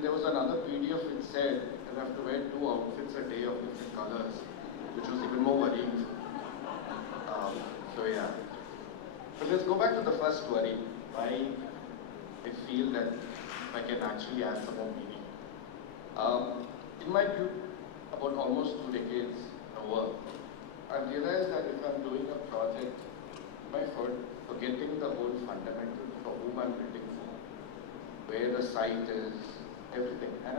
then there was another PDF which said that I have to wear 2 outfits a day of different colors, which was even more worrying. So yeah. But let's go back to the first worry. Why I feel that I can actually add some more meaning. In my view, about almost 2 decades of work, I've realized that if I'm doing a project, by forgetting the whole fundamentals for whom I'm building for, where the site is, everything. And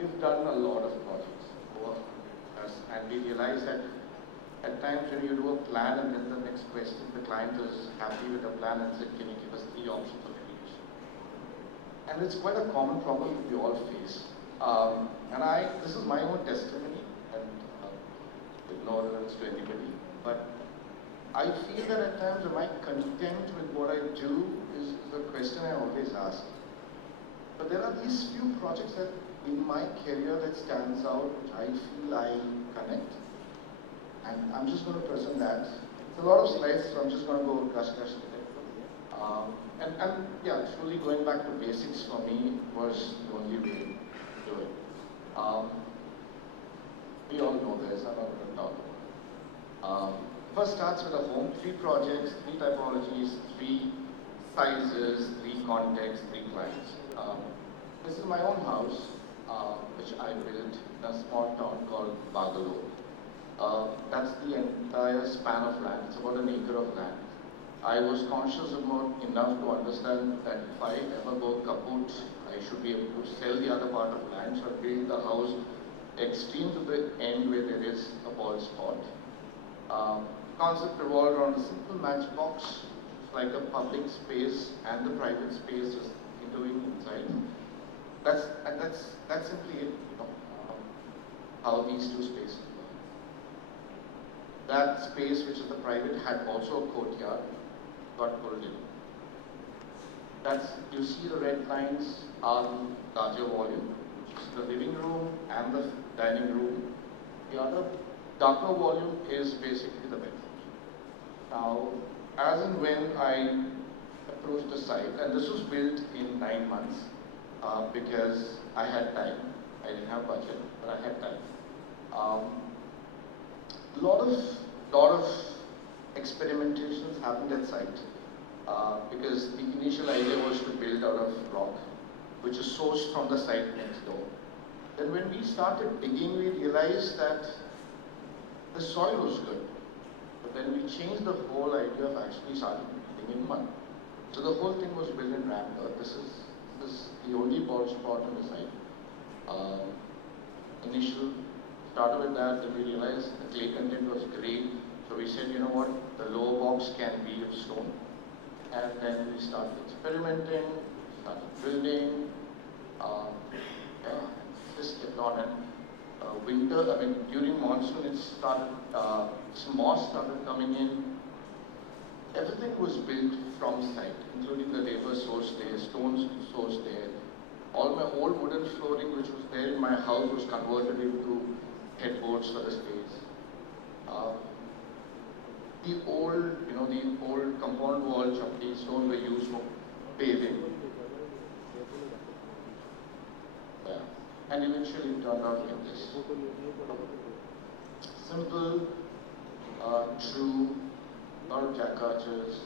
we've done a lot of projects over us, and we realize that at times when you do a plan and then the next question, the client is happy with the plan and said, can you give us 3 options of irrigation? And it's quite a common problem that we all face. And this is my own testimony, and with no reference to anybody, but I feel that at times, am I content with what I do is the question I always ask. But there are these few projects that in my career that stands out, which I feel I connect. And I'm just going to present that. It's a lot of slides, so I'm just going to go gush. And yeah, truly going back to basics for me was the only way to do it. We all know this, I'm not going to talk about it. First starts with a home, 3 projects, 3 typologies, 3 sizes, 3 contexts, 3 clients. This is my own house, which I built in a small town called Bagalo. That's the entire span of land. It's about an acre of land. I was conscious enough to understand that if I ever go kaput, I should be able to sell the other part of land. So I built the house extreme to the end where there is a bald spot. Concept revolved around a simple matchbox. It's like a public space and the private space is interviewing inside. That's simply it, how these 2 spaces work. That space, which is the private, had also a courtyard, got pulled in. You see the red lines are larger volume, which is the living room and the dining room. The other darker volume is basically the bedroom. Now, as and when I approached the site, and this was built in 9 months because I had time. I didn't have budget, but I had time. Lot of experimentations happened at site because the initial idea was to build out of rock, which is sourced from the site next door. Then when we started digging, we realized that the soil was good, but then we changed the whole idea of actually starting building in mud. So the whole thing was built in rammed earth. This is the only bald spot on the site. Initial started with that, then we realized the clay content was great. So we said, you know what, the lower box can be of stone. And then we started experimenting, started building. Just kept on. And winter, during monsoon, it started, moss started coming in. Everything was built from site, including the labor sourced there, stones sourced there. All my old wooden flooring, which was there in my house, was converted into headboards for the space. The old compound wall chapti stone were used for paving. Yeah. And eventually it turned out like this. Simple, true, lot of jack arches,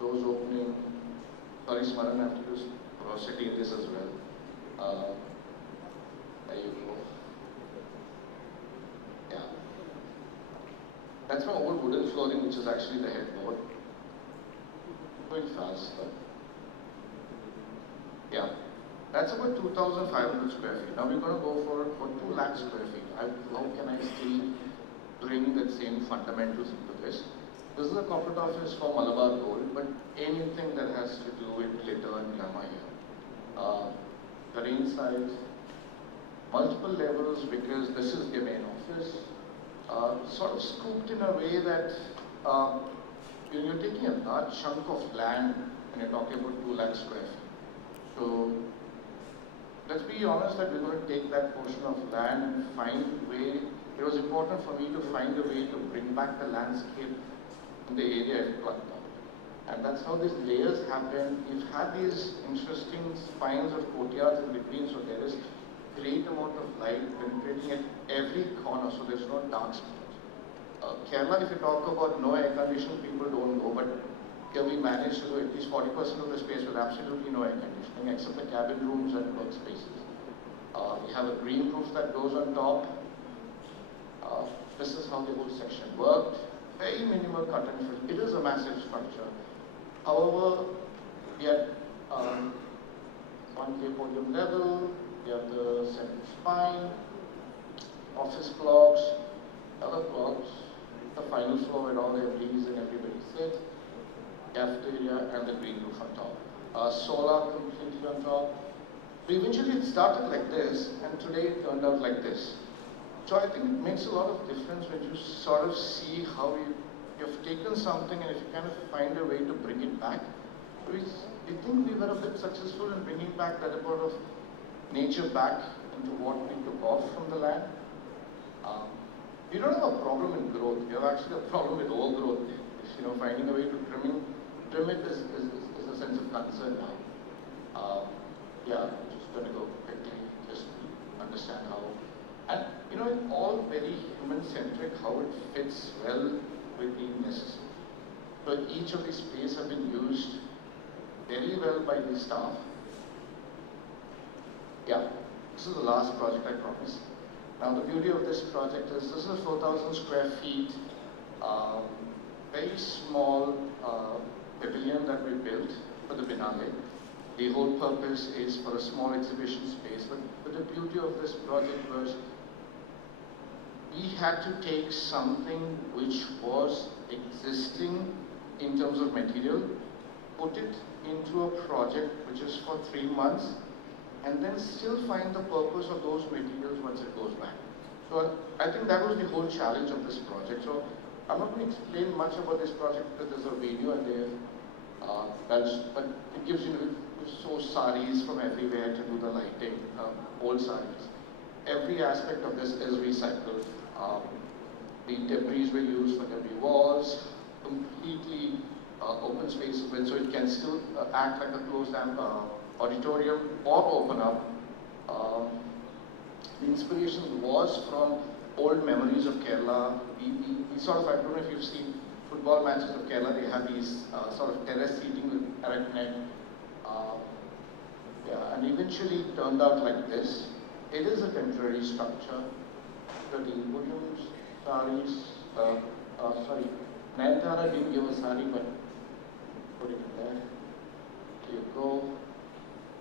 doors opening. Sorry, Smaran, I have to use porosity in this as well. There you go. Yeah. That's my old wooden flooring, which is actually the headboard. Going fast, but yeah. That's about 2,500 square feet. Now we're going to go for 2 lakh square feet. How can I still bring that same fundamentals into this? This is a corporate office for Malabar Gold, but anything that has to do with glitter and glamour here. Terrain size, multiple levels because this is the main office. Sort of scooped in a way that you're taking a large chunk of land and you're talking about 2 lakh square feet. So let's be honest that we're going to take that portion of land and find a way. It was important for me to find a way to bring back the landscape in the area I plucked out. And that's how these layers happen. We've had these interesting spines of courtyards in between, so there is great amount of light penetrating at every corner, so there's no dark spots. Kerala, if you talk about no air conditioning, people don't know, but here we managed to do at least 40% of the space with absolutely no air conditioning, except the cabin rooms and workspaces. We have a green roof that goes on top. This is how the whole section worked. Very minimal cut and fill. It is a massive structure. However, we had 1K podium level, we have the central spine, office blocks, other blocks, the final floor where all the employees and everybody sits, cafeteria, and the green roof on top. Solar completely on top. So eventually it started like this, and today it turned out like this. So I think it makes a lot of difference when you sort of see how you've taken something and if you kind of find a way to bring it back. We think we were a bit successful in bringing back that part of nature back into what we took off from the land. We don't have a problem in growth. We have actually a problem with overgrowth. Finding a way to trim it is a sense of concern now. Yeah, I'm just going to go quickly just to understand how. And it's all very human-centric, how it fits well with being necessary. So each of these spaces have been used very well by the staff. Yeah, this is the last project, I promise. Now the beauty of this project is this is 4,000 square feet, very small pavilion that we built for the Biennale. The whole purpose is for a small exhibition space, but the beauty of this project was we had to take something which was existing in terms of material, put it into a project which is for 3 months, and then still find the purpose of those materials once it goes back. So I think that was the whole challenge of this project. So I'm not going to explain much about this project because there's a video and there, but it gives you so saris from everywhere to do the lighting, old saris. Every aspect of this is recycled. The debris were used for debris walls, completely open spaces, so it can still act like a closed auditorium or open up. The inspiration was from old memories of Kerala. We sort of, I don't know if you've seen football matches of Kerala, they have these sort of terrace seating with erect net. Yeah, and eventually it turned out like this. It is a temporary structure. The podiums, saris, sorry, Nayantara didn't give a sari, but put it there. Here you go.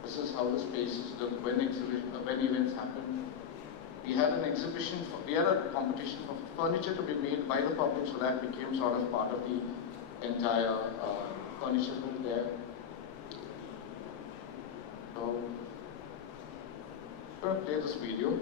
This is how the spaces look when events happen. We had an exhibition, we had a competition for furniture to be made by the public, so that became sort of part of the entire furniture built there. So, I'm going to play this video.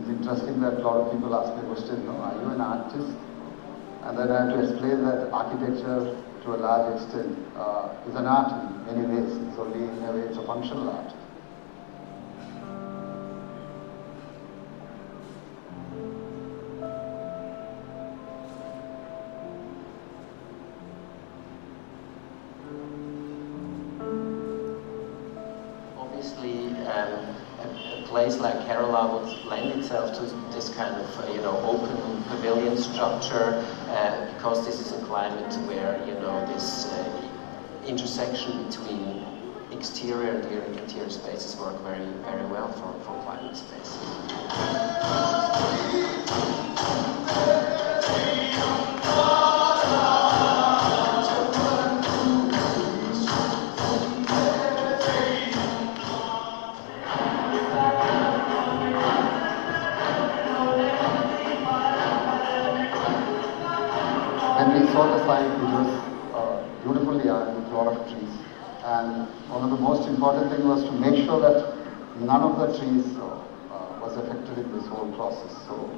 It's interesting that a lot of people ask me the question, are you an artist? And then I have to explain that architecture, to a large extent, is an art in many ways. It's only in a way it's a functional art. Obviously, a place like Kerala would lend itself to this kind of, open pavilion structure, because this is a climate where, this intersection between exterior and interior spaces work very, very well for climate spaces. When we saw the site, it was beautifully arranged with a lot of trees. And one of the most important things was to make sure that none of the trees was affected in this whole process. So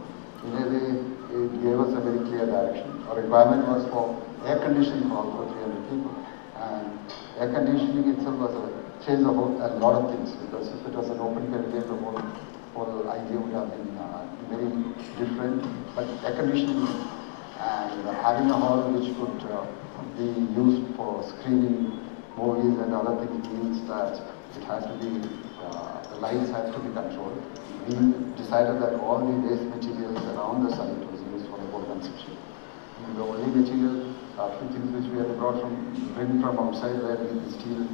in a way, it gave us a very clear direction. Our requirement was for air conditioning for all 300 people. And air conditioning itself was a change a lot of things, because if it was an open pavilion, the whole idea would have been very different. But air conditioning and having a hall which could be used for screening movies and other things means that it had to be, the lights had to be controlled. We decided that all the waste materials around the site was used for the whole construction. And the only material, a few things which we had to bring from outside were the steel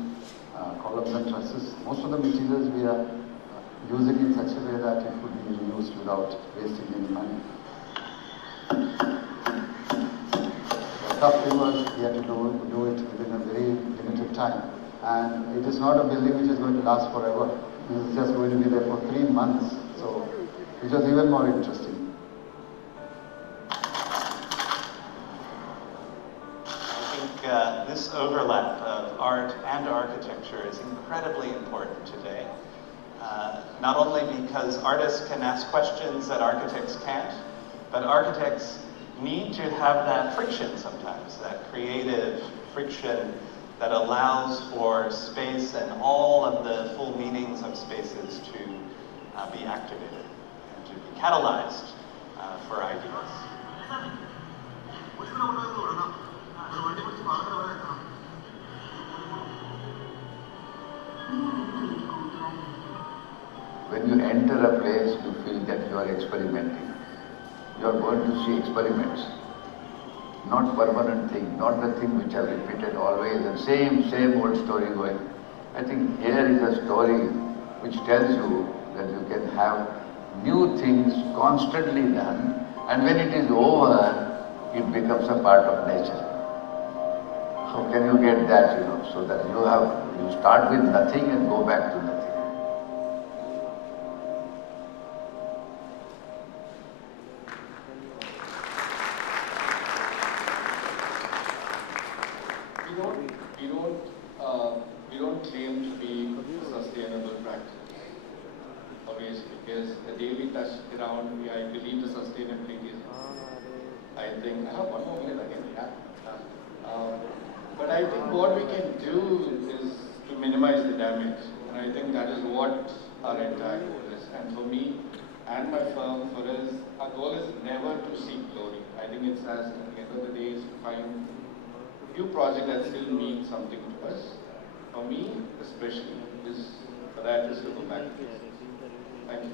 columns and trusses. Most of the materials we are using in such a way that it could be reused without wasting any money. The tough thing was we had to do it within a very limited time. And it is not a building which is going to last forever. This is just going to be there for 3 months. So it was even more interesting. This overlap of art and architecture is incredibly important today. Not only because artists can ask questions that architects can't, but architects need to have that friction sometimes, that creative friction that allows for space and all of the full meanings of spaces to be activated and to be catalyzed for ideas. When you enter a place, you feel that you are experimenting. You are going to see experiments, not permanent thing, not the thing which are repeated always, the same old story going. I think here is a story which tells you that you can have new things constantly done, and when it is over, it becomes a part of nature. How can you get that, so that you start with nothing and go back to nothing. We don't claim to be a sustainable practice, obviously, because the day we touch around, I believe the sustainability is. I think, I have 1 more minute again, yeah. But I think what we can do is to minimize the damage, and I think that is what our entire goal is. And for me and my firm, for us, our goal is never to seek glory. I think it's as, at the end of the day, is to find few projects that still mean something to us. For me, especially, is for that is to go back to this. Thank you.